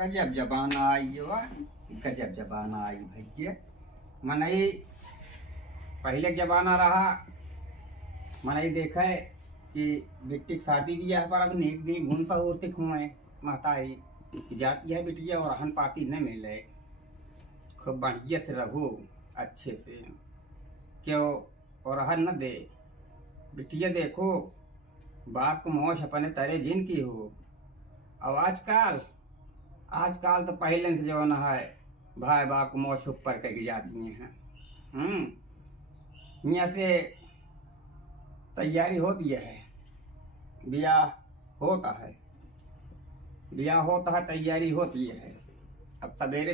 गजब जमाना आई वाह, गजब जमाना आई भैया। मनई पहले जमाना रहा, मनई देखा है कि बिट्टी की शादी ब्याह पर अब नेक दी घुन सा ओर से खुए महताई जाती है बिटिया और रहन पाती न मिले। खूब बढ़िया से रहो अच्छे से, क्यों और रहन न दे बिटिया। देखो बाप को मौज अपने तरे जिन की हो। अब आजकल तो पहले से जो है भाई बाप को मौज ऊपर करके जा दिए हैं। यहाँ से तैयारी होती है, ब्याह होता है, तैयारी होती है। अब सवेरे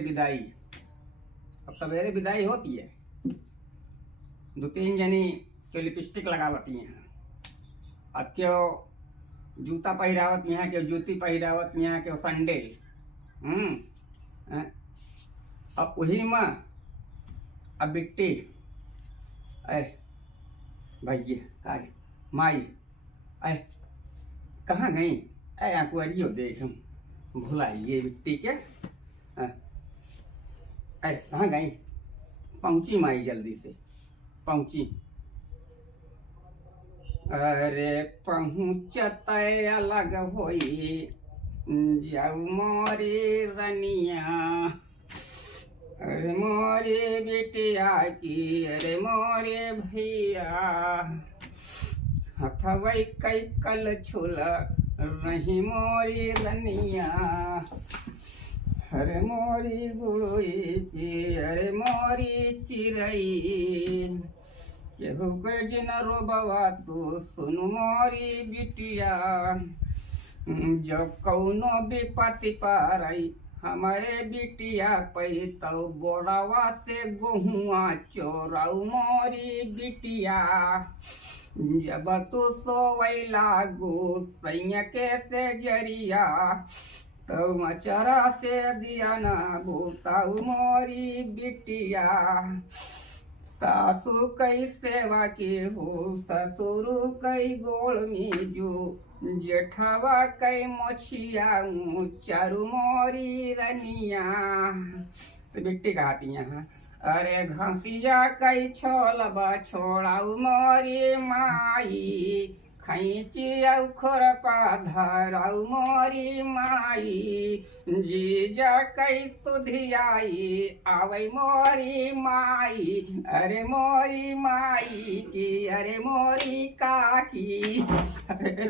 विदाई होती है। दो तीन जनी क्यों लिपस्टिक लगावती हैं, अब क्यों जूता पहिरावती हैं, क्यों जूती पहिरावती हैं, क्यों संडेल। अब वही में अब बिट्टी भैया आज माई कहाँ गई कुरियो देख भुलाइए बिट्टी के। कहाँ गई? पहुंची माई जल्दी से पहुंची। अरे पहुँचत अलग होई जाऊ मोरी रनिया, अरे मोरे बेटिया की, अरे मोरे भैया। हथवई कई कल छुल रही मोरी रनिया, अरे मोरी गुड़ोई की, अरे मोरी चिरई। केहू के जिन रोबवा तू सुन मोरी बिटिया, जो कौनो विपत्ति पारई हमारे बिटिया पई तो बोरावा से गोहुआ चोराऊ मोरी बिटिया। जब तू सोवई लागू सैया के से जरिया, तो मचरा से दिया ना भूताऊ मोरी बिटिया। सासू कई सेवा की हो, ससुरु कई गोड़ मीजू, जेठवा कई मोछिया चारू मोरी रनिया। तो बिट्टी कहती हैं अरे घसिया कई छोलबा छोड़ाऊ मोरी माई, खैची खुरपा धराऊ मोरी माई। जीजा कई सुधियाई आवई मोरी माई, अरे मोरी माई की, अरे मोरी काकी। अरे रे